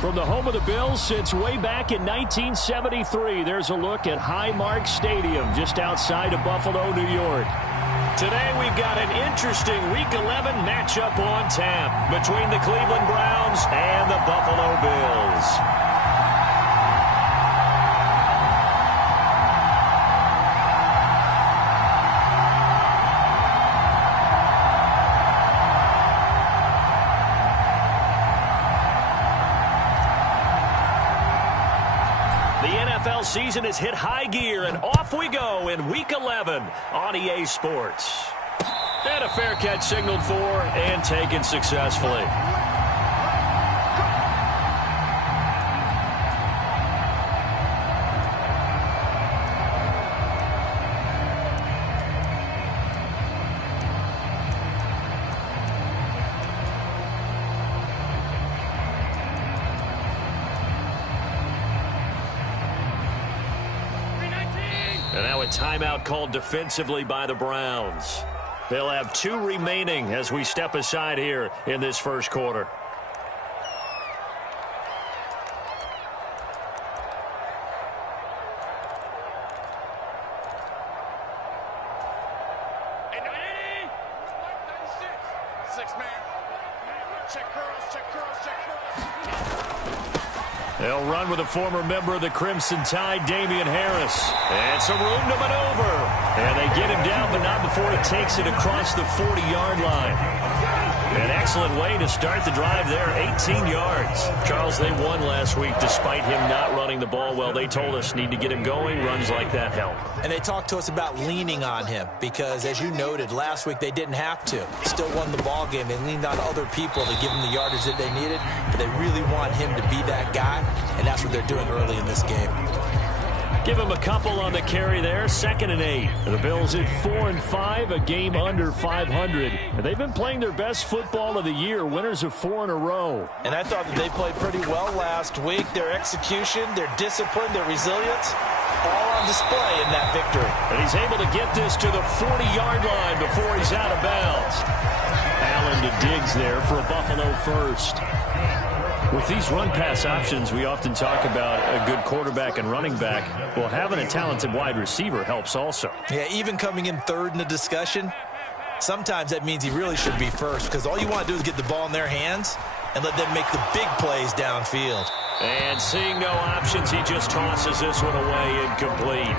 From the home of the Bills since way back in 1973, there's a look at Highmark Stadium just outside of Buffalo, New York. Today we've got an interesting Week 11 matchup on tap between the Cleveland Browns and the Buffalo Bills. Season has hit high gear, and off we go in Week 11 on EA Sports. And a fair catch signaled for and taken successfully. And now a timeout called defensively by the Browns. They'll have 2 remaining as we step aside here in this first quarter. They'll run with a former member of the Crimson Tide, Damian Harris. And some room to maneuver. And they get him down, but not before he takes it across the 40-yard line. An excellent way to start the drive there, 18 yards. Charles, they won last week despite him not running the ball well. They told us need to get him going. Runs like that help. And they talked to us about leaning on him because, as you noted, last week they didn't have to. Still won the ball game. They leaned on other people to give them the yardage that they needed, but they really want him to be that guy, and that's what they're doing early in this game. Give him a couple on the carry there. 2nd and 8. The Bills at 4-5, a game under 500. And they've been playing their best football of the year, winners of 4 in a row. And I thought that they played pretty well last week. Their execution, their discipline, their resilience, all on display in that victory. And he's able to get this to the 40-yard line before he's out of bounds. Allen to Diggs there for a Buffalo first. With these run-pass options, we often talk about a good quarterback and running back. Well, having a talented wide receiver helps also. Yeah, even coming in third in the discussion, sometimes that means he really should be first because all you want to do is get the ball in their hands and let them make the big plays downfield. And seeing no options, he just tosses this one away incomplete.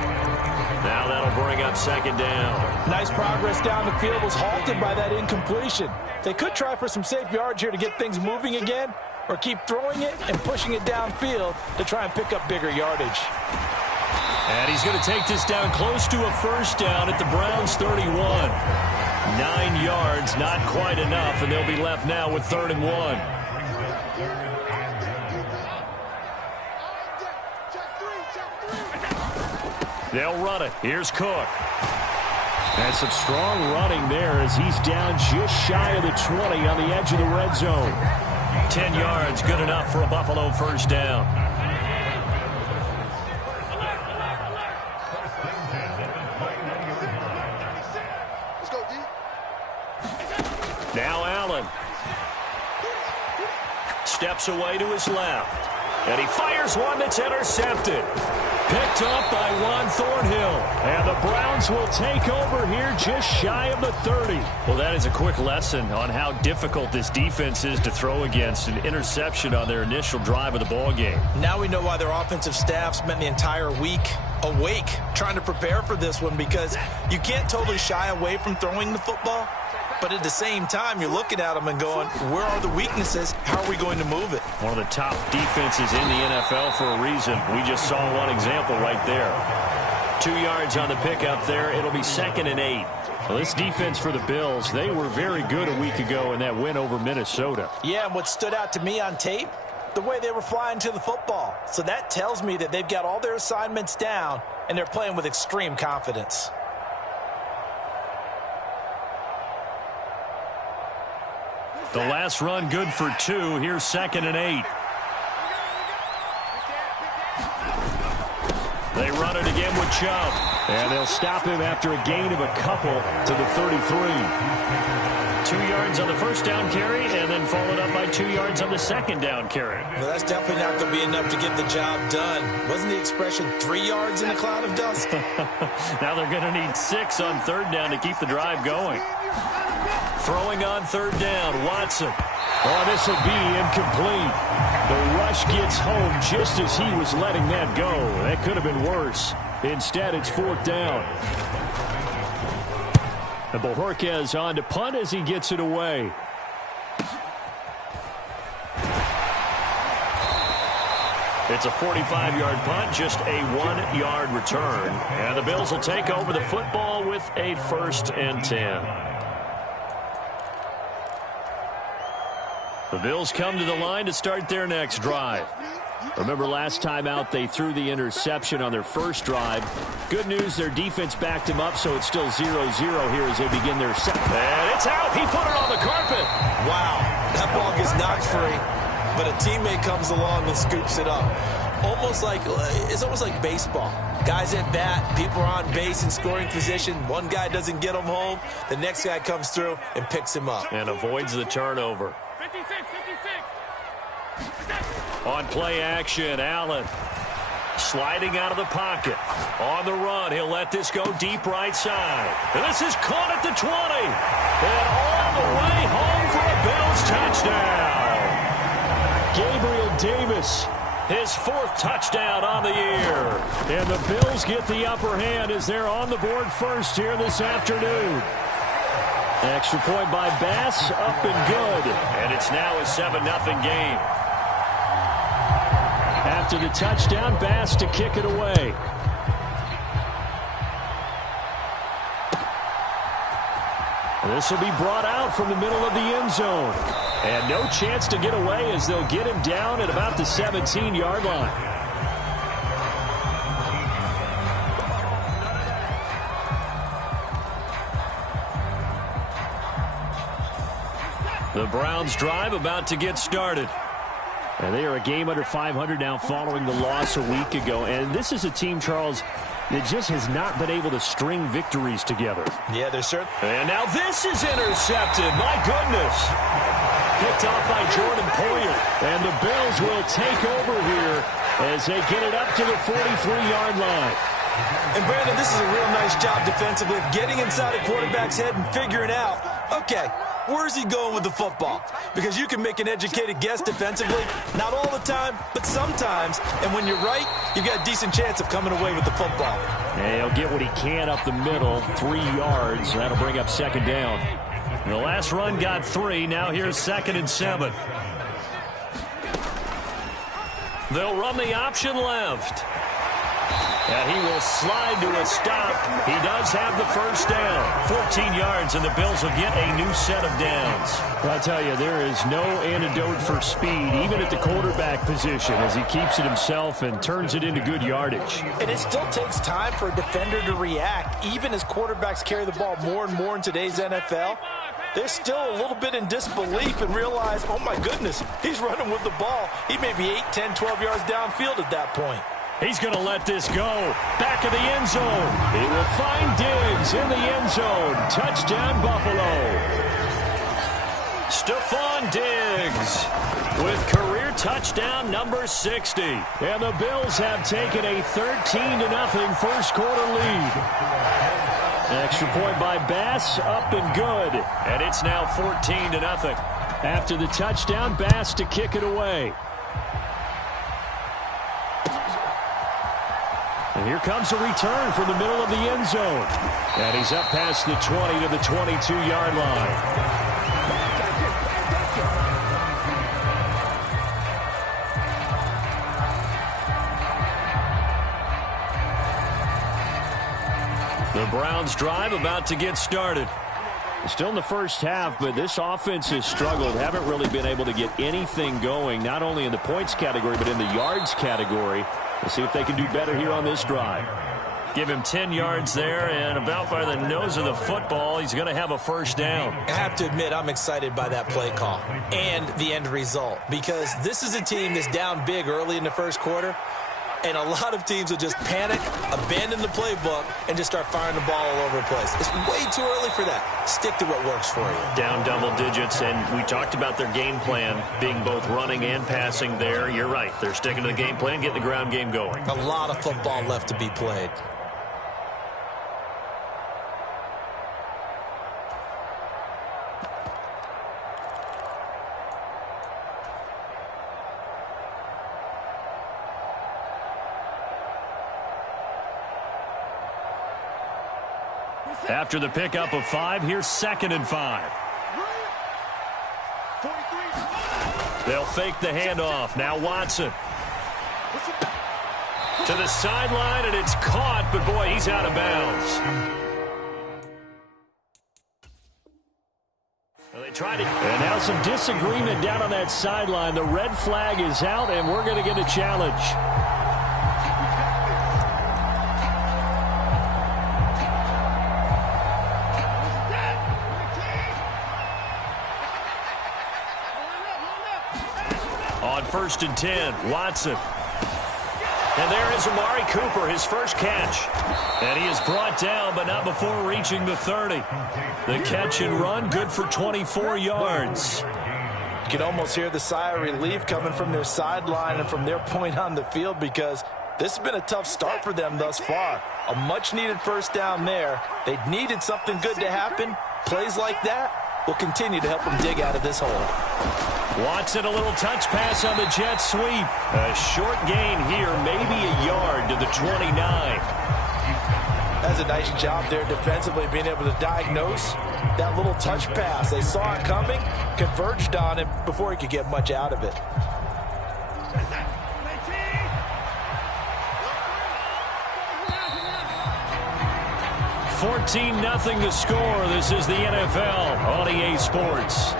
Now that'll bring up 2nd down. Nice progress down the field was halted by that incompletion. They could try for some safe yards here to get things moving again, or keep throwing it and pushing it downfield to try and pick up bigger yardage. And he's going to take this down close to a first down at the Browns' 31. 9 yards, not quite enough, and they'll be left now with 3rd and 1. They'll run it. Here's Cook. And some strong running there as he's down just shy of the 20 on the edge of the red zone. 10 yards, good enough for a Buffalo first down. Now Allen. Steps away to his left. And he fires one that's intercepted. Picked up by Juan Thornhill. And the Browns will take over here just shy of the 30. Well, that is a quick lesson on how difficult this defense is to throw against. An interception on their initial drive of the ball game. Now we know why their offensive staff spent the entire week awake trying to prepare for this one, because you can't totally shy away from throwing the football. But at the same time, you're looking at them and going, where are the weaknesses? How are we going to move it? One of the top defenses in the NFL for a reason. We just saw one example right there. 2 yards on the pickup there. It'll be 2nd and 8. Well, this defense for the Bills, they were very good a week ago in that win over Minnesota. Yeah, and what stood out to me on tape, the way they were flying to the football. So that tells me that they've got all their assignments down, and they're playing with extreme confidence. The last run good for 2. Here's 2nd and 8. They run run it again with Chubb. And they'll stop him after a gain of a couple to the 33. 2 yards on the first down carry, and then followed up by 2 yards on the second down carry. Well, that's definitely not going to be enough to get the job done. Wasn't the expression 3 yards in a cloud of dust? Now they're going to need 6 on third down to keep the drive going. Throwing on third down, Watson. Oh, this will be incomplete. The rush gets home just as he was letting that go. That could have been worse. Instead, it's fourth down. And Bojorquez on to punt as he gets it away. It's a 45-yard punt, just a 1-yard return. And the Bills will take over the football with a 1st and 10. The Bills come to the line to start their next drive. Remember last time out they threw the interception on their first drive. Good news, their defense backed him up, so it's still 0-0 here as they begin their second. And it's out. He put it on the carpet. Wow, that ball gets knocked free, but a teammate comes along and scoops it up. It's almost like baseball. Guys at bat, people are on base in scoring position. One guy doesn't get him home. The next guy comes through and picks him up. And avoids the turnover. 56. On play action, Allen sliding out of the pocket. On the run, he'll let this go deep right side. And this is caught at the 20. And all the way home for a Bills touchdown. Gabriel Davis, his 4th touchdown on the year. And the Bills get the upper hand as they're on the board first here this afternoon. Extra point by Bass, up and good. And it's now a 7-0 game. After the touchdown, Bass to kick it away. This will be brought out from the middle of the end zone. And no chance to get away as they'll get him down at about the 17-yard line. The Browns drive about to get started. And they are a game under 500 now following the loss a week ago. And this is a team, Charles, that just has not been able to string victories together. Yeah, they're certain. And now this is intercepted. My goodness. Picked off by Jordan Poyer. And the Bills will take over here as they get it up to the 43-yard line. And, Brandon, this is a real nice job defensively of getting inside a quarterback's head and figuring out, okay, where's he going with the football? Because you can make an educated guess defensively, not all the time, but sometimes. And when you're right, you've got a decent chance of coming away with the football. And he'll get what he can up the middle, 3 yards. That'll bring up second down. The last run got 3. Now here's 2nd and 7. They'll run the option left. And he will slide to a stop. He does have the first down. 14 yards, and the Bills will get a new set of downs. Well, I'll tell you, there is no antidote for speed, even at the quarterback position, as he keeps it himself and turns it into good yardage. And it still takes time for a defender to react, even as quarterbacks carry the ball more and more in today's NFL. They're still a little bit in disbelief and realize, oh, my goodness, he's running with the ball. He may be 8, 10, 12 yards downfield at that point. He's going to let this go. Back of the end zone. He will find Diggs in the end zone. Touchdown, Buffalo. Stephon Diggs with career touchdown number 60. And the Bills have taken a 13-0 first quarter lead. Extra point by Bass, up and good. And it's now 14-0. After the touchdown, Bass to kick it away. And here comes a return from the middle of the end zone. And he's up past the 20 to the 22-yard line. The Browns drive about to get started. Still in the first half, but this offense has struggled. Haven't really been able to get anything going, not only in the points category, but in the yards category. We'll see if they can do better here on this drive. Give him 10 yards there, and about by the nose of the football, he's going to have a first down. I have to admit, I'm excited by that play call and the end result, because this is a team that's down big early in the first quarter. And a lot of teams will just panic, abandon the playbook, and just start firing the ball all over the place. It's way too early for that. Stick to what works for you. Down double digits, and we talked about their game plan being both running and passing there. You're right. They're sticking to the game plan, getting the ground game going. A lot of football left to be played. After the pickup of 5, here's 2nd and 5. They'll fake the handoff. Now Watson. To the sideline, and it's caught, but boy, he's out of bounds. Well, they tried to... And now some disagreement down on that sideline. The red flag is out, and we're going to get a challenge. On 1st and 10, Watson. And there is Amari Cooper, his first catch. And he is brought down, but not before reaching the 30. The catch and run, good for 24 yards. You can almost hear the sigh of relief coming from their sideline and from their point on the field, because this has been a tough start for them thus far. A much-needed first down there. They needed something good to happen. Plays like that will continue to help them dig out of this hole. Watson, a little touch pass on the jet sweep. A short gain here, maybe a yard to the 29. That's a nice job there defensively, being able to diagnose that little touch pass. They saw it coming, converged on it before he could get much out of it. $14-0 the score. This is the NFL on EA Sports.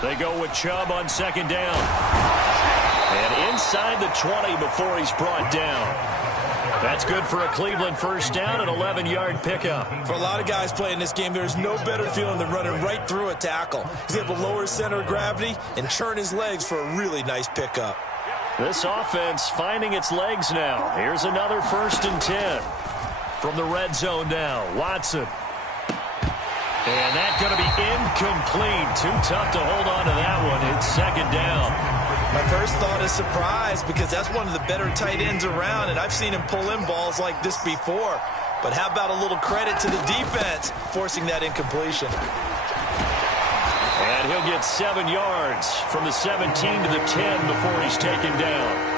They go with Chubb on 2nd down. And inside the 20 before he's brought down. That's good for a Cleveland first down, an 11-yard pickup. For a lot of guys playing this game, there's no better feeling than running right through a tackle. He's able to lower his center of gravity and churn his legs for a really nice pickup. This offense finding its legs now. Here's another 1st and 10. From the red zone now, Watson. And that's going to be incomplete. Too tough to hold on to that one. It's 2nd down. My first thought is surprise, because that's one of the better tight ends around, and I've seen him pull in balls like this before. But how about a little credit to the defense forcing that incompletion? And he'll get 7 yards from the 17 to the 10 before he's taken down.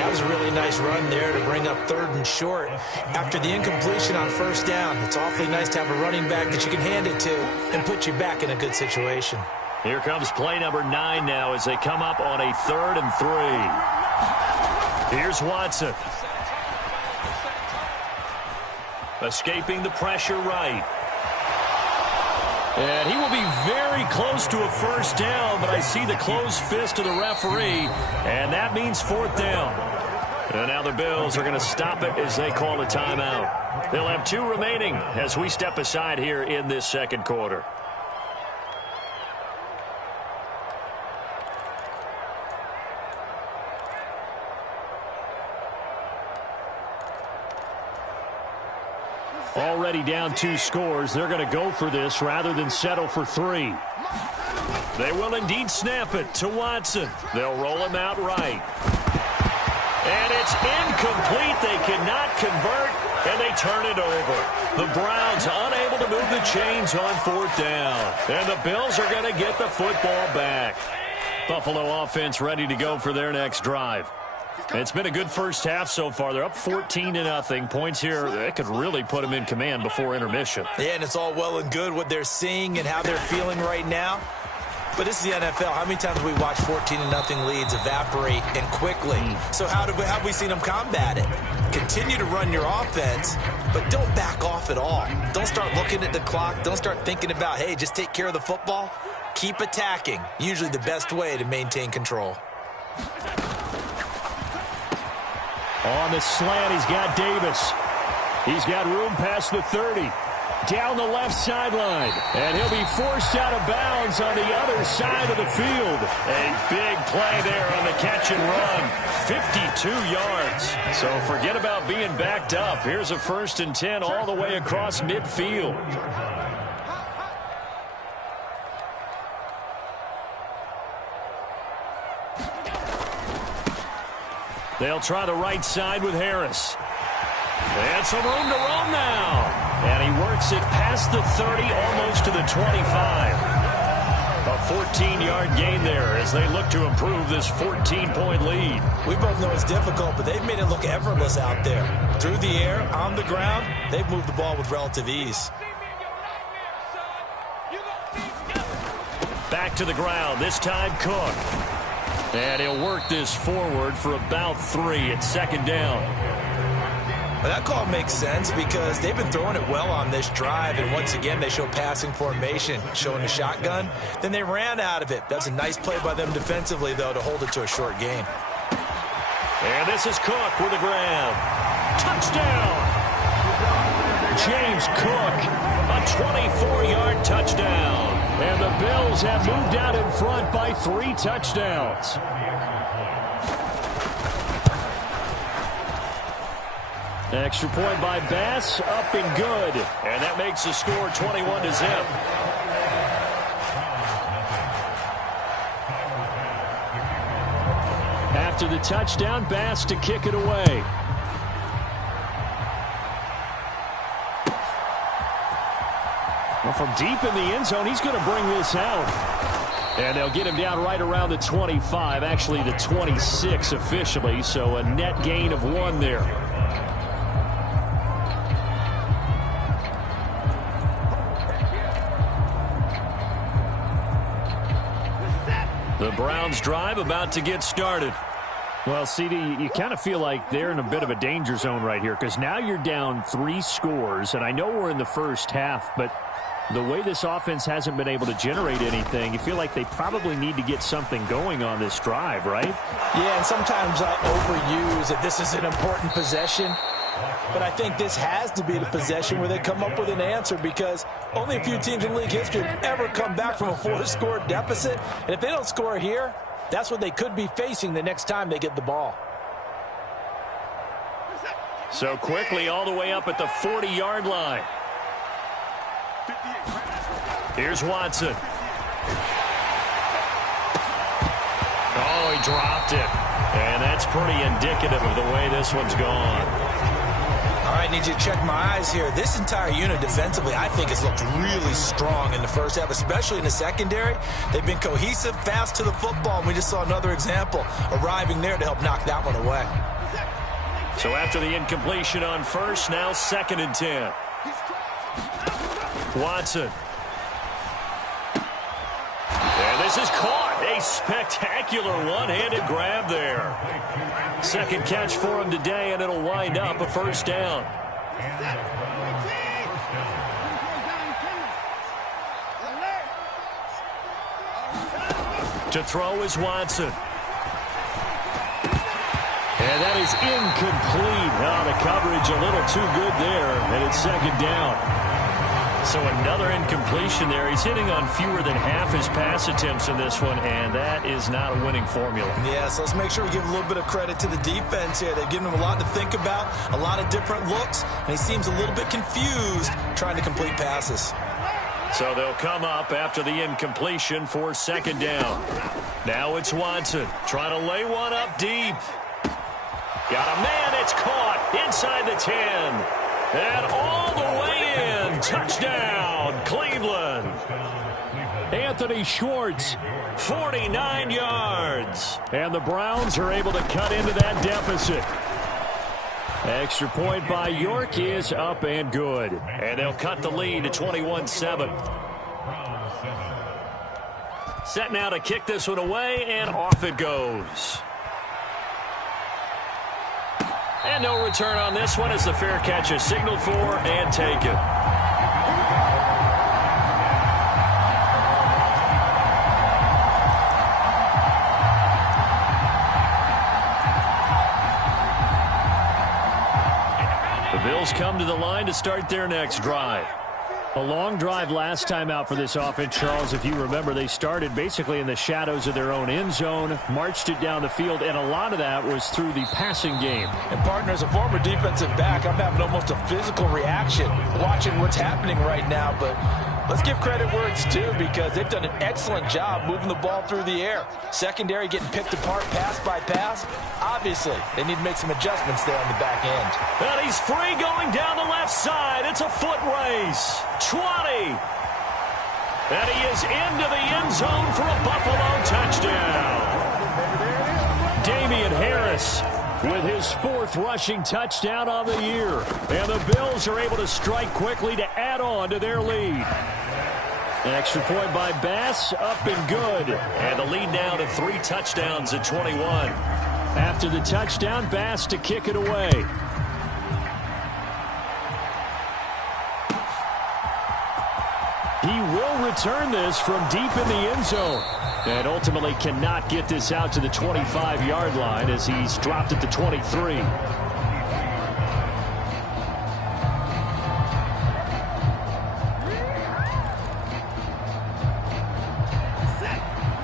That was a really nice run there to bring up 3rd and short. After the incompletion on 1st down, it's awfully nice to have a running back that you can hand it to and put you back in a good situation. Here comes play number 9 now as they come up on a 3rd and 3. Here's Watson. Escaping the pressure right. And he will be very close to a first down, but I see the closed fist of the referee, and that means 4th down. And now the Bills are going to stop it as they call a timeout. They'll have 2 remaining as we step aside here in this 2nd quarter. Already down 2 scores. They're going to go for this rather than settle for 3. They will indeed snap it to Watson. They'll roll him out right. And it's incomplete. They cannot convert, and they turn it over. The Browns unable to move the chains on 4th down. And the Bills are going to get the football back. Buffalo offense ready to go for their next drive. It's been a good first half so far. They're up 14-0. Points here, that could really put them in command before intermission. Yeah, and it's all well and good what they're seeing and how they're feeling right now. But this is the NFL. How many times have we watched 14-0 leads evaporate and quickly? So how have we seen them combat it? Continue to run your offense, but don't back off at all. Don't start looking at the clock. Don't start thinking about, hey, just take care of the football. Keep attacking. Usually the best way to maintain control. On the slant, he's got Davis. He's got room past the 30. Down the left sideline. And he'll be forced out of bounds on the other side of the field. A big play there on the catch and run. 52 yards. So forget about being backed up. Here's a 1st and 10 all the way across midfield. They'll try the right side with Harris. And some room to roam now. And he works it past the 30, almost to the 25. A 14-yard gain there as they look to improve this 14-point lead. We both know it's difficult, but they've made it look effortless out there. Through the air, on the ground, they've moved the ball with relative ease. Back to the ground, this time Cook. And he'll work this forward for about 3 at 2nd down. Well, that call makes sense because they've been throwing it well on this drive, and once again they show passing formation, showing the shotgun. Then they ran out of it. That's a nice play by them defensively, though, to hold it to a short game. And this is Cook with a grab. Touchdown! James Cook, a 24-yard touchdown. And the Bills have moved out in front by 3 touchdowns. Extra point by Bass, up and good. And that makes the score 21-0. After the touchdown, Bass to kick it away. Well, from deep in the end zone, he's going to bring this out. And they'll get him down right around the 25, actually the 26 officially, so a net gain of 1 there. The Browns drive about to get started. Well, CD, you kind of feel like they're in a bit of a danger zone right here because now you're down 3 scores, and I know we're in the first half, but the way this offense hasn't been able to generate anything, you feel like they probably need to get something going on this drive, right? Yeah, and sometimes I overuse that this is an important possession. But I think this has to be the possession where they come up with an answer because only a few teams in league history have ever come back from a 4-score deficit. And if they don't score here, that's what they could be facing the next time they get the ball. So quickly all the way up at the 40-yard line. Here's Watson. Oh, he dropped it. And that's pretty indicative of the way this one's gone. All right, need you to check my eyes here. This entire unit defensively, I think, has looked really strong in the first half, especially in the secondary. They've been cohesive, fast to the football, and we just saw another example arriving there to help knock that one away. So after the incompletion on first, now 2nd and 10. Watson. And this is caught. A spectacular one-handed grab there. 2nd catch for him today, and it'll wind up a 1st down. To throw is Watson. And that is incomplete. Oh, the coverage a little too good there, and it's 2nd down. So another incompletion there. He's hitting on fewer than half his pass attempts in this one, and that is not a winning formula. Yeah, so let's make sure we give a little bit of credit to the defense here. They've given him a lot to think about, a lot of different looks, and he seems a little bit confused trying to complete passes. So they'll come up after the incompletion for 2nd down. Now it's Watson trying to lay one up deep. Got a man, it's caught inside the 10. And all the way in. Touchdown, Cleveland. Anthony Schwartz, 49 yards. And the Browns are able to cut into that deficit. Extra point by York is up and good. And they'll cut the lead to 21-7. Set now to kick this one away, and off it goes. And no return on this one as the fair catch is signaled for and taken. Bills come to the line to start their next drive. A long drive last time out for this offense, Charles. If you remember, they started basically in the shadows of their own end zone, marched it down the field, and a lot of that was through the passing game. And partner, as a former defensive back, I'm having almost a physical reaction watching what's happening right now. But let's give credit where it's due, because they've done an excellent job moving the ball through the air. Secondary getting picked apart pass by pass. Obviously, they need to make some adjustments there on the back end. And he's free going down the left side. It's a foot race. 20. And he is into the end zone for a Buffalo touchdown. Damien Harris with his 4th rushing touchdown on the year. And the Bills are able to strike quickly to add on to their lead. An extra point by Bass, up and good. And the lead now to 3 touchdowns at 21. After the touchdown, Bass to kick it away. He will return this from deep in the end zone. And ultimately cannot get this out to the 25-yard line as he's dropped it to 23.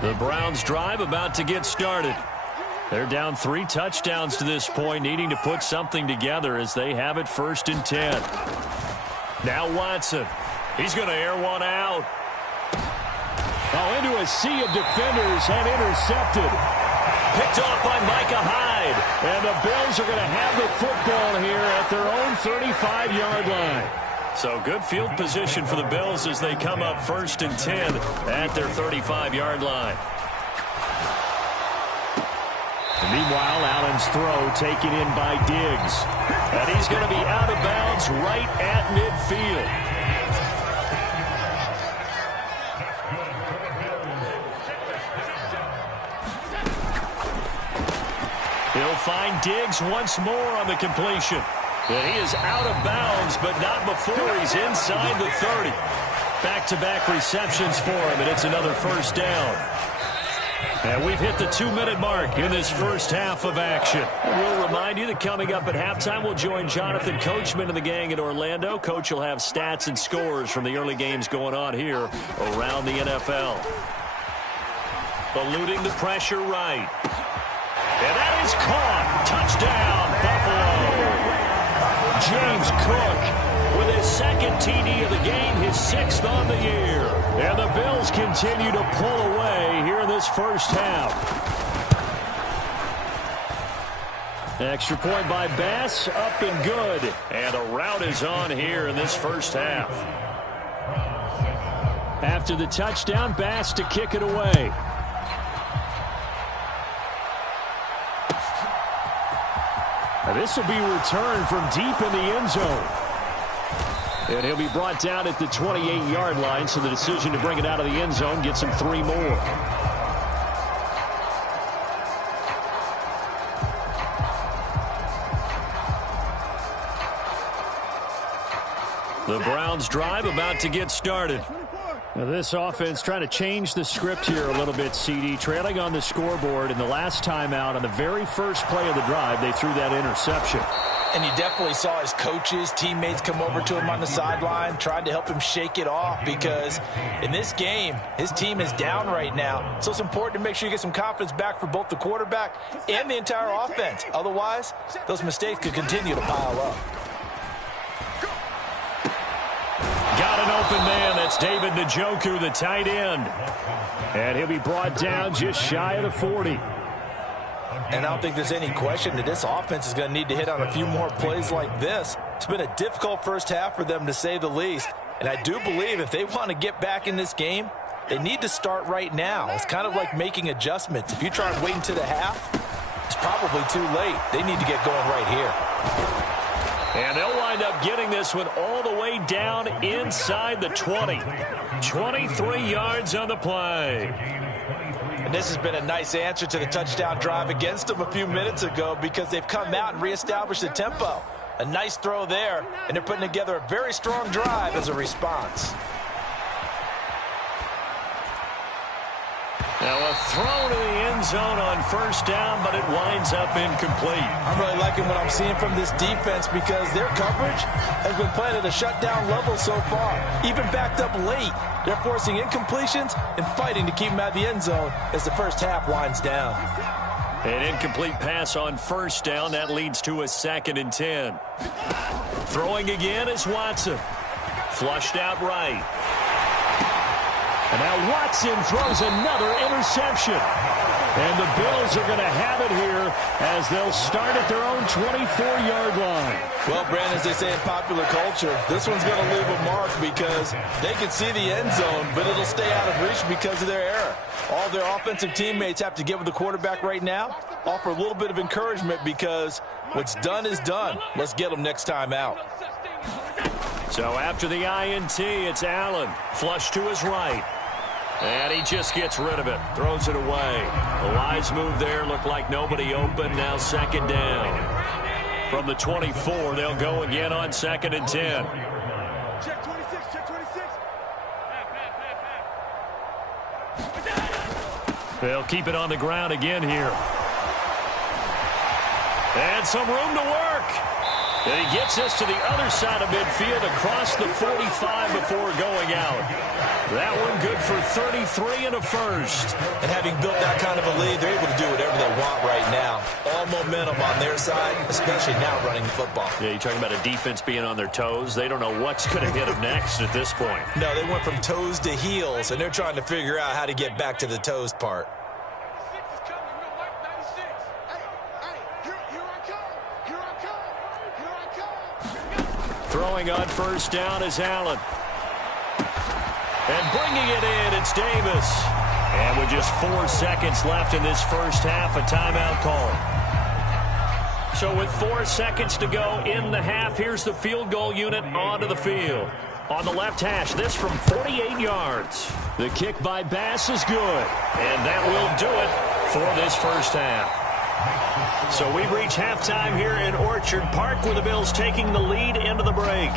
The Browns drive about to get started. They're down 3 touchdowns to this point, needing to put something together as they have it 1st and 10. Now Watson. He's going to air one out. Oh, into a sea of defenders and intercepted. Picked off by Micah Hyde. And the Bills are going to have the football here at their own 35-yard line. So good field position for the Bills as they come up 1st and 10 at their 35-yard line. And meanwhile, Allen's throw taken in by Diggs. And he's going to be out of bounds right at midfield. He'll find Diggs once more on the completion. And he is out of bounds, but not before he's inside the 30. Back-to-back receptions for him, and it's another 1st down. And we've hit the 2-minute mark in this first half of action. We'll remind you that coming up at halftime, we'll join Jonathan Coachman and the gang in Orlando. Coach will have stats and scores from the early games going on here around the NFL. Eluding the pressure right. And that is caught. Touchdown, Buffalo. James Cook with his 2nd TD of the game, his 6th on the year. And the Bills continue to pull away here in this first half. Extra point by Bass, up and good. And a rout is on here in this first half. After the touchdown, Bass to kick it away. Now this will be returned from deep in the end zone. And he'll be brought down at the 28-yard line, so the decision to bring it out of the end zone gets him 3 more. The Browns drive about to get started. Now this offense trying to change the script here a little bit, CD. Trailing on the scoreboard, and the last time out on the very first play of the drive, they threw that interception. And you definitely saw his coaches, teammates come over to him on the sideline, tried to help him shake it off, because in this game, his team is down right now. So it's important to make sure you get some confidence back for both the quarterback and the entire offense. Otherwise, those mistakes could continue to pile up. Got an open man. That's David Njoku, the tight end. And he'll be brought down just shy of the 40. And I don't think there's any question that this offense is going to need to hit on a few more plays like this. It's been a difficult first half for them, to say the least. And I do believe if they want to get back in this game, they need to start right now. It's kind of like making adjustments. If you try and wait until the half, it's probably too late. They need to get going right here. And they'll wind up getting this one all the way down inside the 20. 23 yards on the play. And this has been a nice answer to the touchdown drive against them a few minutes ago, because they've come out and reestablished the tempo. A nice throw there, and they're putting together a very strong drive as a response. Now a throw to the end end zone on first down, but it winds up incomplete. I'm really liking what I'm seeing from this defense because their coverage has been playing at a shutdown level so far. Even backed up late, they're forcing incompletions and fighting to keep them out of the end zone as the first half winds down. An incomplete pass on first down. That leads to a 2nd and 10. Throwing again is Watson. Flushed out right. And now Watson throws another interception. And the Bills are going to have it here as they'll start at their own 24-yard line. Well, Brandon, as they say in popular culture, this one's going to leave a mark because they can see the end zone, but it'll stay out of reach because of their error. All their offensive teammates have to get with the quarterback right now, offer a little bit of encouragement because what's done is done. Let's get them next time out. So after the INT, it's Allen. Flush to his right. And he just gets rid of it. Throws it away. A wise move there. Looked like nobody open. Now 2nd down. From the 24, they'll go again on 2nd and 10. Check 26, check 26. They'll keep it on the ground again here. And some room to work. And he gets us to the other side of midfield across the 45 before going out. That one good for 33 and a first. And having built that kind of a lead, they're able to do whatever they want right now. All momentum on their side, especially now running the football. Yeah, you're talking about a defense being on their toes. They don't know what's going to hit them next at this point. No, they went from toes to heels, and they're trying to figure out how to get back to the toes part. Throwing on first down is Allen. And bringing it in, it's Davis. And with just 4 seconds left in this first half, a timeout call. So with 4 seconds to go in the half, here's the field goal unit onto the field. On the left hash, this from 48 yards. The kick by Bass is good. And that will do it for this first half. So we've reached halftime here in Orchard Park with the Bills taking the lead into the break.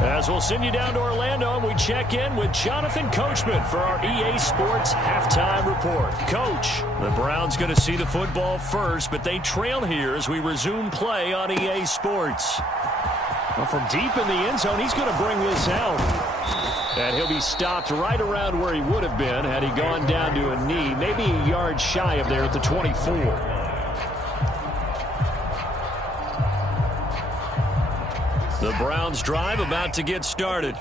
As we'll send you down to Orlando and we check in with Jonathan Coachman for our EA Sports halftime report. Coach, the Browns going to see the football first, but they trail here as we resume play on EA Sports. Well, from deep in the end zone, he's going to bring this out. And he'll be stopped right around where he would have been had he gone down to a knee, maybe a yard shy of there at the 24. The Browns drive about to get started.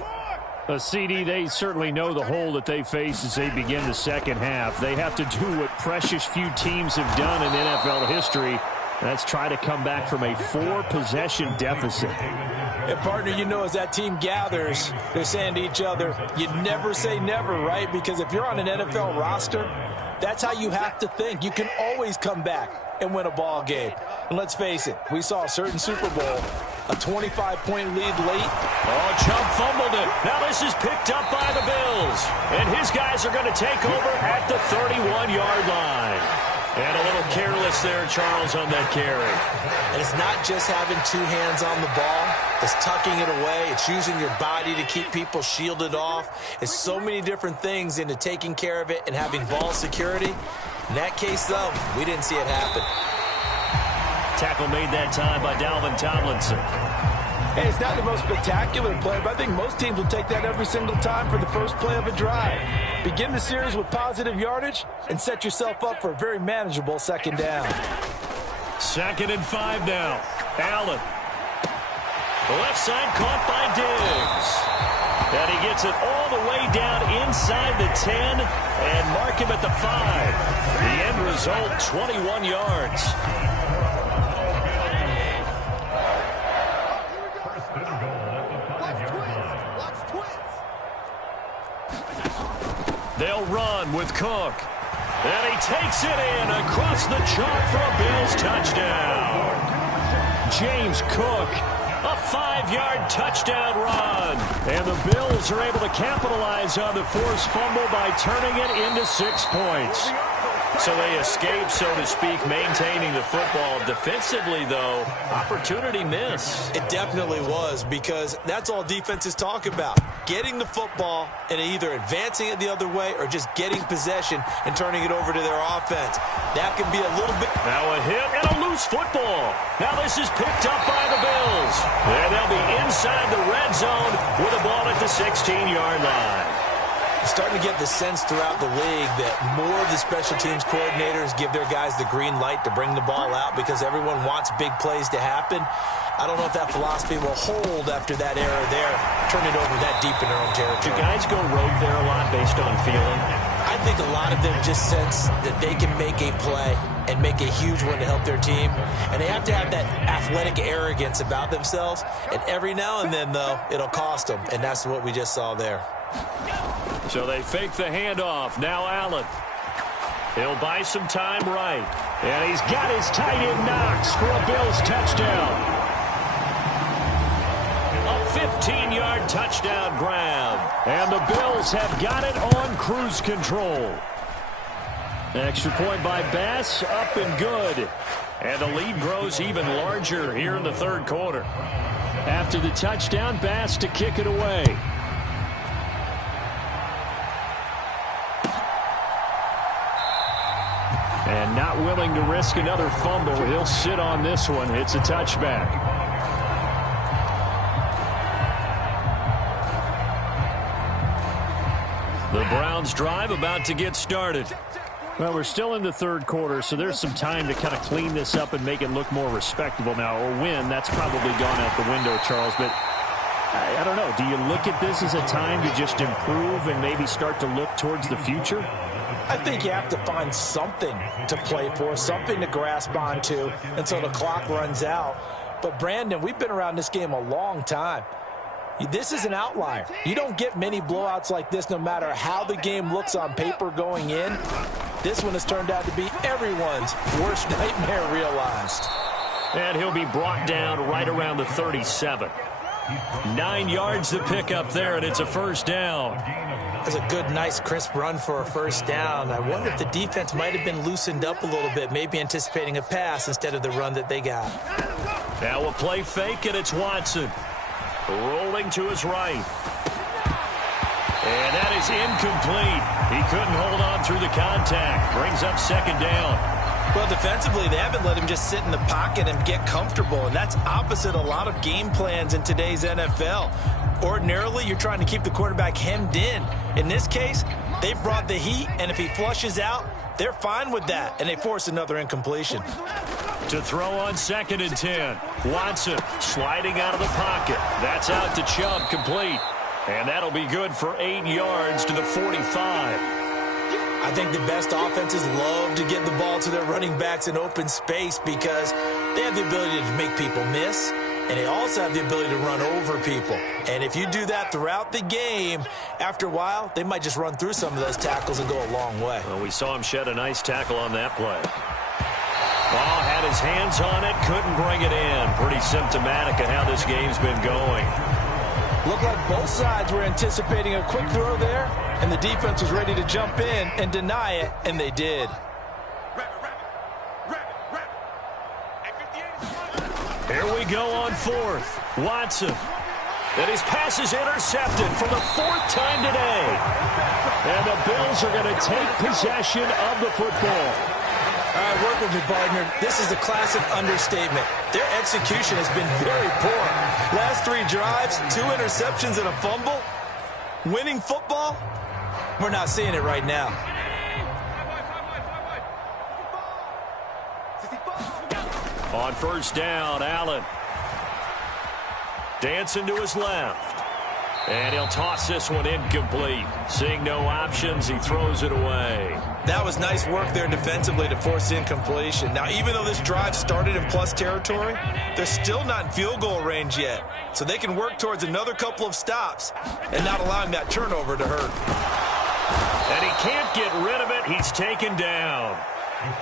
CD, they certainly know the hole that they face as they begin the second half. They have to do what precious few teams have done in NFL history. That's try to come back from a 4-possession deficit. And, partner, you know, as that team gathers, they're saying to each other, you never say never, right? Because if you're on an NFL roster, that's how you have to think. You can always come back and win a ball game. And let's face it, we saw a certain Super Bowl, a 25-point lead late. Oh, Chubb fumbled it. Now this is picked up by the Bills. And his guys are going to take over at the 31-yard line. And a little careless there, Charles, on that carry. And it's not just having 2 hands on the ball. It's tucking it away. It's using your body to keep people shielded off. It's so many different things into taking care of it and having ball security. In that case, though, we didn't see it happen. Tackle made that time by Dalvin Tomlinson. Hey, it's not the most spectacular play, but I think most teams will take that every single time for the first play of a drive. Begin the series with positive yardage and set yourself up for a very manageable second down. 2nd and 5 now. Allen. The left side caught by Diggs. And he gets it all the way down inside the 10 and mark him at the 5. The end result, 21 yards. They'll run with Cook. And he takes it in across the chalk for a Bills touchdown. James Cook, a 5-yard touchdown run. And the Bills are able to capitalize on the forced fumble by turning it into 6 points. So they escape, so to speak, maintaining the football. Defensively, though, opportunity miss. It definitely was, because that's all defenses talk about. Getting the football and either advancing it the other way or just getting possession and turning it over to their offense. That can be a little bit. Now a hit and a loose football. Now this is picked up by the Bills. And they'll be inside the red zone with a ball at the 16-yard line. Starting to get the sense throughout the league that more of the special teams coordinators give their guys the green light to bring the ball out because everyone wants big plays to happen. I don't know if that philosophy will hold after that error there. Turn it over that deep in their own territory. Do guys go rogue there a lot based on feeling? I think a lot of them just sense that they can make a play and make a huge one to help their team. And they have to have that athletic arrogance about themselves. And every now and then, though, it'll cost them. And that's what we just saw there. So they fake the handoff. Now Allen. He'll buy some time right. And he's got his tight end Knox for a Bills touchdown. A 15-yard touchdown grab. And the Bills have got it on cruise control. Extra point by Bass, up and good. And the lead grows even larger here in the third quarter. After the touchdown, Bass to kick it away. And not willing to risk another fumble. He'll sit on this one. It's a touchback. The Browns drive about to get started. Well, we're still in the third quarter, so there's some time to kind of clean this up and make it look more respectable. Now, a win, that's probably gone out the window, Charles, but I don't know. Do you look at this as a time to just improve and maybe start to look towards the future? I think you have to find something to play for, something to grasp onto until the clock runs out. But, Brandon, we've been around this game a long time. This is an outlier. You don't get many blowouts like this no matter how the game looks on paper going in. This one has turned out to be everyone's worst nightmare realized. And he'll be brought down right around the 37. 9 yards to pick up there, and it's a first down. That's a good, nice, crisp run for a first down. I wonder if the defense might have been loosened up a little bit, maybe anticipating a pass instead of the run that they got. Now a play fake, and it's Watson. Rolling to his right. And that is incomplete. He couldn't hold on through the contact. Brings up second down. Well, defensively, they haven't let him just sit in the pocket and get comfortable, and that's opposite a lot of game plans in today's NFL. Ordinarily, you're trying to keep the quarterback hemmed in. In this case, they brought the heat, and if he flushes out, they're fine with that, and they force another incompletion. To throw on 2nd and 10. Watson sliding out of the pocket. That's out to Chubb, complete. And that'll be good for 8 yards to the 45. I think the best offenses love to get the ball to their running backs in open space because they have the ability to make people miss, and they also have the ability to run over people. And if you do that throughout the game, after a while, they might just run through some of those tackles and go a long way. Well, we saw him shed a nice tackle on that play. Ball had his hands on it, couldn't bring it in. Pretty symptomatic of how this game's been going. Looked like both sides were anticipating a quick throw there, and the defense was ready to jump in and deny it, and they did. Here we go on 4th. Watson. And his pass is intercepted for the 4th time today. And the Bills are going to take possession of the football. All right, work with me, partner. This is a classic understatement. Their execution has been very poor. Last 3 drives, 2 interceptions and a fumble. Winning football? We're not seeing it right now. On first down, Allen. Dancing to his left. And he'll toss this one incomplete. Seeing no options, he throws it away. That was nice work there defensively to force incompletion. Now, even though this drive started in plus territory, they're still not in field goal range yet. So they can work towards another couple of stops and not allowing that turnover to hurt. And he can't get rid of it. He's taken down.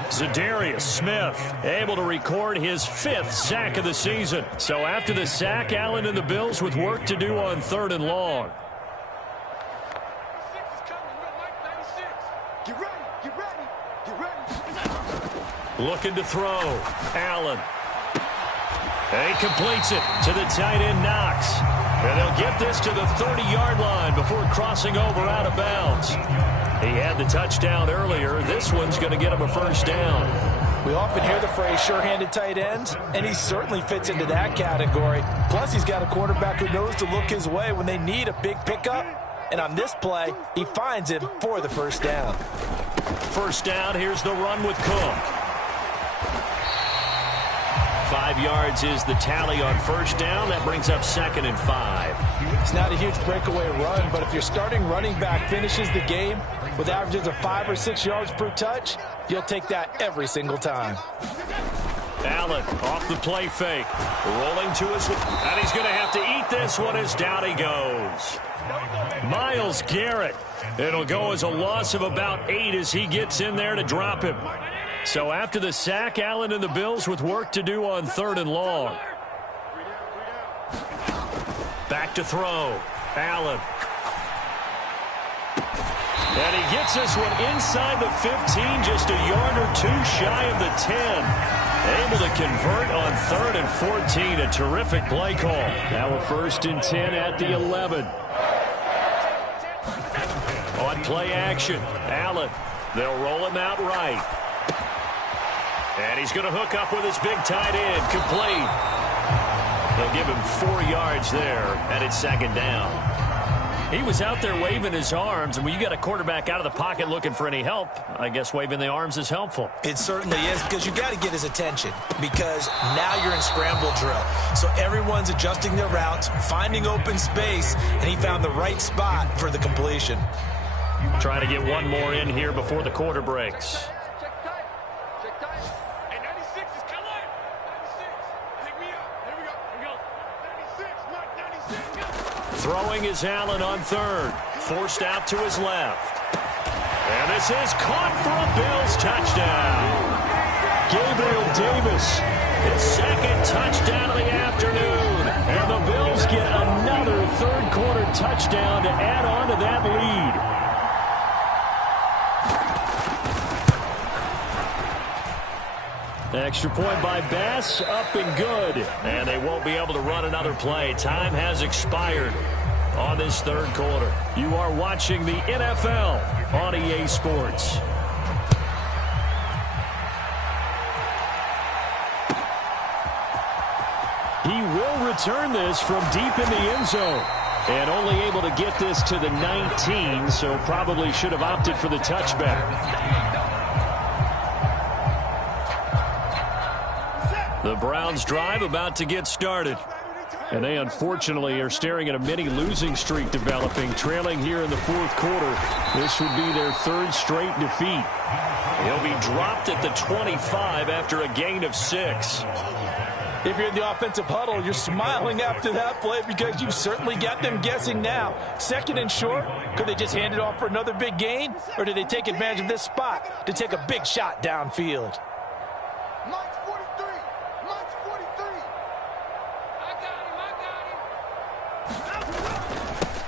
Zadarius Smith able to record his 5th sack of the season. So after the sack, Allen and the Bills with work to do on 3rd and long. Looking to throw. Allen. And he completes it to the tight end, Knox. And they'll get this to the 30-yard line before crossing over out of bounds. He had the touchdown earlier. This one's going to get him a first down. We often hear the phrase sure-handed tight ends, and he certainly fits into that category. Plus, he's got a quarterback who knows to look his way when they need a big pickup. And on this play, he finds him for the first down. First down, here's the run with Cook. 5 yards is the tally on first down. That brings up 2nd and 5. It's not a huge breakaway run, but if your starting running back finishes the game with averages of 5 or 6 yards per touch, you'll take that every single time. Allen off the play fake. Rolling to his... And he's going to have to eat this one as down he goes. Myles Garrett. It'll go as a loss of about 8 as he gets in there to drop him. So after the sack, Allen and the Bills with work to do on 3rd and long. Back to throw. Allen. And he gets this one inside the 15, just a yard or 2 shy of the 10. Able to convert on 3rd and 14. A terrific play call. Now a 1st and 10 at the 11. On play action, Allen. They'll roll him out right. And he's going to hook up with his big tight end. Complete. They'll give him 4 yards there, and it's 2nd down. He was out there waving his arms, and when you got a quarterback out of the pocket looking for any help, I guess waving the arms is helpful. It certainly is, because you got to get his attention, because now you're in scramble drill. So everyone's adjusting their routes, finding open space, and he found the right spot for the completion. Trying to get one more in here before the quarter breaks. Throwing is Allen on 3rd. Forced out to his left. And this is caught for a Bills touchdown. Gabriel Davis, his 2nd touchdown of the afternoon. And the Bills get another 3rd quarter touchdown to add on to that lead. Extra point by Bass, up and good. And they won't be able to run another play. Time has expired on this 3rd quarter. You are watching the NFL on EA Sports. He will return this from deep in the end zone. And only able to get this to the 19, so probably should have opted for the touchback. The Browns drive about to get started. And they unfortunately are staring at a mini losing streak developing, trailing here in the 4th quarter. This would be their 3rd straight defeat. He'll be dropped at the 25 after a gain of 6. If you're in the offensive huddle, you're smiling after that play because you've certainly got them guessing now. 2nd and short, could they just hand it off for another big gain? Or did they take advantage of this spot to take a big shot downfield?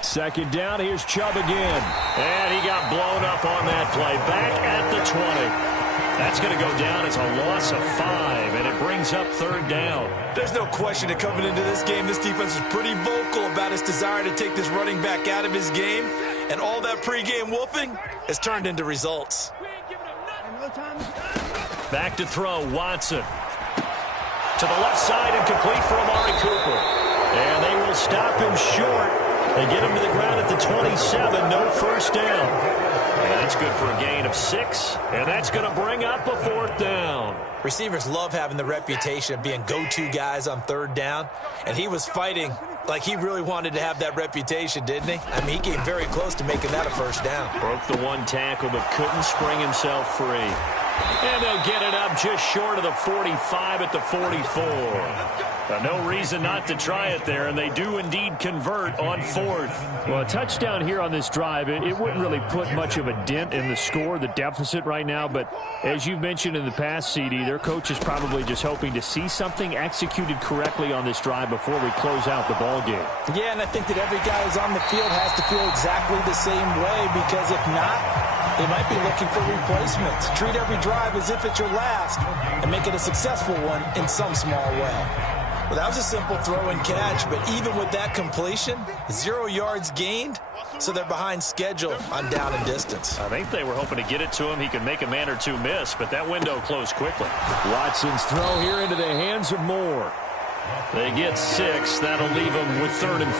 Second down, here's Chubb again. And he got blown up on that play. Back at the 20. That's going to go down as a loss of 5, and it brings up 3rd down. There's no question that coming into this game, this defense is pretty vocal about its desire to take this running back out of his game. And all that pregame wolfing has turned into results. Back to throw, Watson. To the left side and complete for Amari Cooper. And they will stop him short. They get him to the ground at the 27, no first down. And that's good for a gain of 6, and that's going to bring up a 4th down. Receivers love having the reputation of being go-to guys on 3rd down, and he was fighting like he really wanted to have that reputation, didn't he? I mean, he came very close to making that a first down. Broke the 1 tackle, but couldn't spring himself free. And they'll get it up just short of the 45 at the 44. No reason not to try it there, and they do indeed convert on 4th. Well, a touchdown here on this drive, it wouldn't really put much of a dent in the score, the deficit right now, but as you've mentioned in the past, CD, their coach is probably just hoping to see something executed correctly on this drive before we close out the ball game. Yeah, and I think that every guy who's on the field has to feel exactly the same way, because if not, They might be looking for replacements. Treat every drive as if it's your last and make it a successful one in some small way. Well, that was a simple throw and catch, but even with that completion, 0 yards gained, so they're behind schedule on down and distance. I think they were hoping to get it to him. He could make a man or two miss, but that window closed quickly. Watson's throw here into the hands of Moore. They get 6. That'll leave them with 3rd and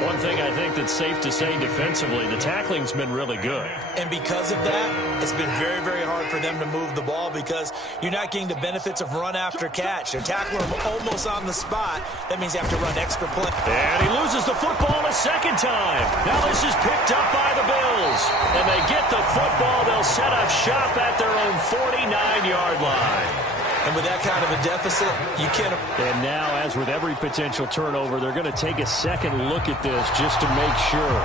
4. One thing I think that's safe to say defensively, the tackling's been really good. And because of that, it's been very, very hard for them to move the ball because you're not getting the benefits of run after catch. They're tackling them almost on the spot. That means you have to run extra play. And he loses the football a second time. Now this is picked up by the Bills. And they get the football. They'll set up shop at their own 49-yard line. And with that kind of a deficit, you can't. And now, as with every potential turnover, they're going to take a second look at this just to make sure.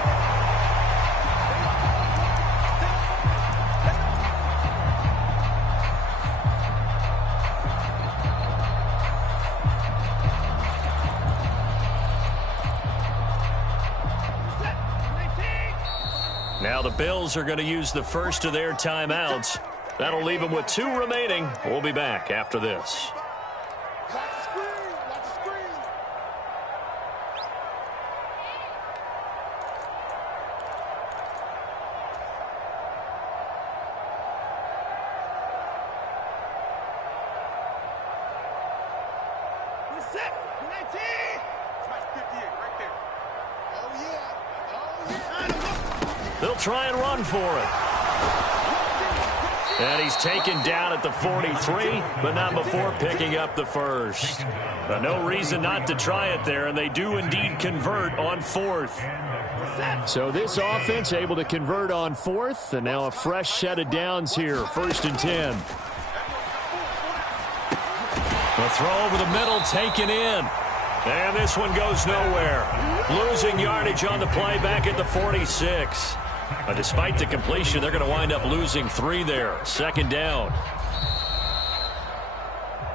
Now the Bills are going to use the first of their timeouts. That'll leave them with 2 remaining. We'll be back after this. They'll try and run for it. And he's taken down at the 43, but not before picking up the first. But no reason not to try it there, and they do indeed convert on 4th. So this offense able to convert on 4th, and now a fresh set of downs here, 1st and 10. The throw over the middle taken in. And this one goes nowhere. Losing yardage on the play back at the 46. But despite the completion, they're going to wind up losing 3 there. 2nd down.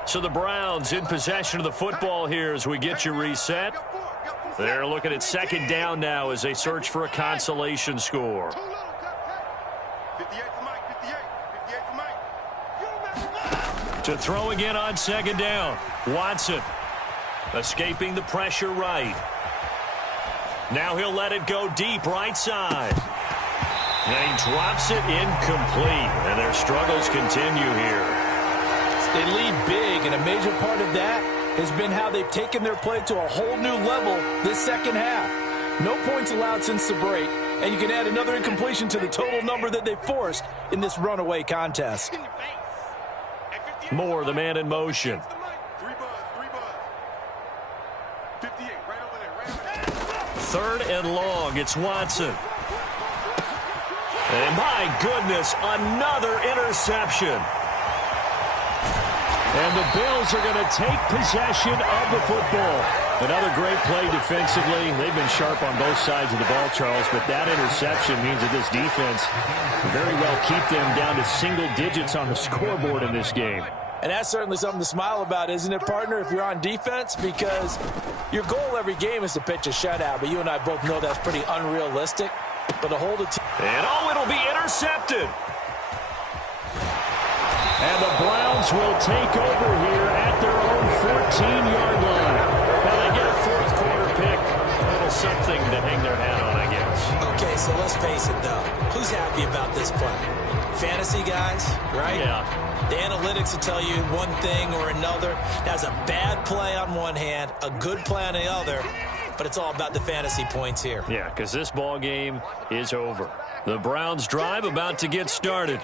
So the Browns in possession of the football here as we get you reset. They're looking at 2nd down now as they search for a consolation score. To throw again on 2nd down. Watson escaping the pressure right. Now he'll let it go deep right side. And he drops it incomplete. And their struggles continue here. They lead big, and a major part of that has been how they've taken their play to a whole new level this second half. No points allowed since the break, and you can add another incompletion to the total number that they forced in this runaway contest. Moore, the man in motion. 3rd and long. It's Watson. And my goodness, another interception. And the Bills are going to take possession of the football. Another great play defensively. They've been sharp on both sides of the ball, Charles, but that interception means that this defense very well keep them down to single digits on the scoreboard in this game. And that's certainly something to smile about, isn't it, partner, if you're on defense? Because your goal every game is to pitch a shutout, but you and I both know that's pretty unrealistic. But to hold it, and it'll be intercepted. And the Browns will take over here at their own 14-yard line. Now they get a 4th quarter pick. A little something to hang their hat on, I guess. Okay, so let's face it, though. Who's happy about this play? Fantasy guys, right? Yeah. The analytics will tell you one thing or another. That's a bad play on one hand, a good play on the other. But it's all about the fantasy points here. Yeah, because this ball game is over. The Browns drive about to get started.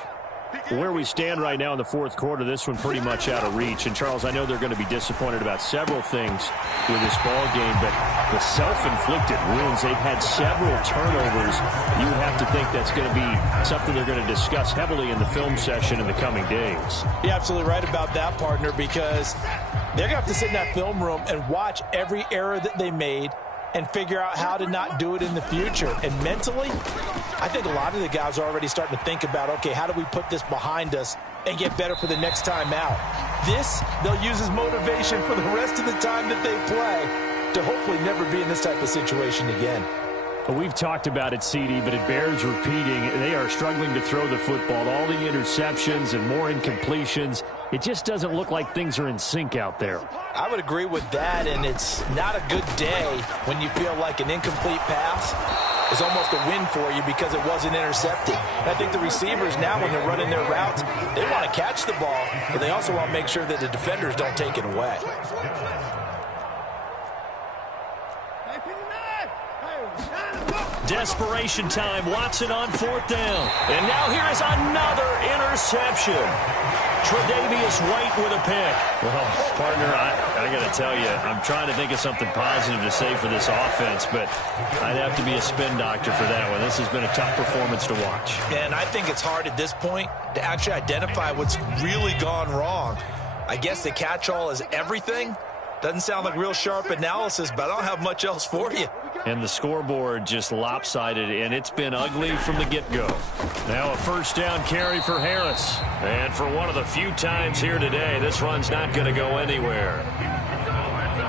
Where we stand right now in the 4th quarter, this one pretty much out of reach. And, Charles, I know they're going to be disappointed about several things with this ball game, but the self-inflicted wounds, they've had several turnovers. You would have to think that's going to be something they're going to discuss heavily in the film session in the coming days. You're absolutely right about that, partner, because they're going to have to sit in that film room and watch every error that they made and figure out how to not do it in the future. And mentally, I think a lot of the guys are already starting to think about, okay, how do we put this behind us and get better for the next time out? This, they'll use as motivation for the rest of the time that they play to hopefully never be in this type of situation again. We've talked about it, CD, but it bears repeating. They are struggling to throw the football. All the interceptions and more incompletions. It just doesn't look like things are in sync out there. I would agree with that, and it's not a good day when you feel like an incomplete pass is almost a win for you because it wasn't intercepted. And I think the receivers now, when they're running their routes, they want to catch the ball, but they also want to make sure that the defenders don't take it away. Desperation time. Watson on 4th down. And now here is another interception. Tre'Davious White with a pick. Well, partner, I got to tell you, I'm trying to think of something positive to say for this offense, but I'd have to be a spin doctor for that one. This has been a tough performance to watch. And I think it's hard at this point to actually identify what's really gone wrong. I guess the catch-all is everything. Doesn't sound like real sharp analysis, but I don't have much else for you. And the scoreboard just lopsided, and it's been ugly from the get-go. Now a 1st down carry for Harris. And for one of the few times here today, this run's not going to go anywhere.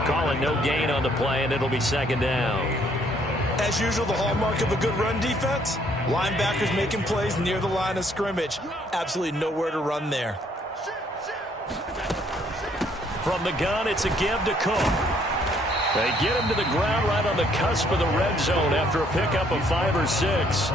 Calling no gain on the play, and it'll be 2nd down. As usual, the hallmark of a good run defense, linebackers making plays near the line of scrimmage. Absolutely nowhere to run there. From the gun, it's a give to Cook. They get him to the ground right on the cusp of the red zone after a pickup of 5 or 6.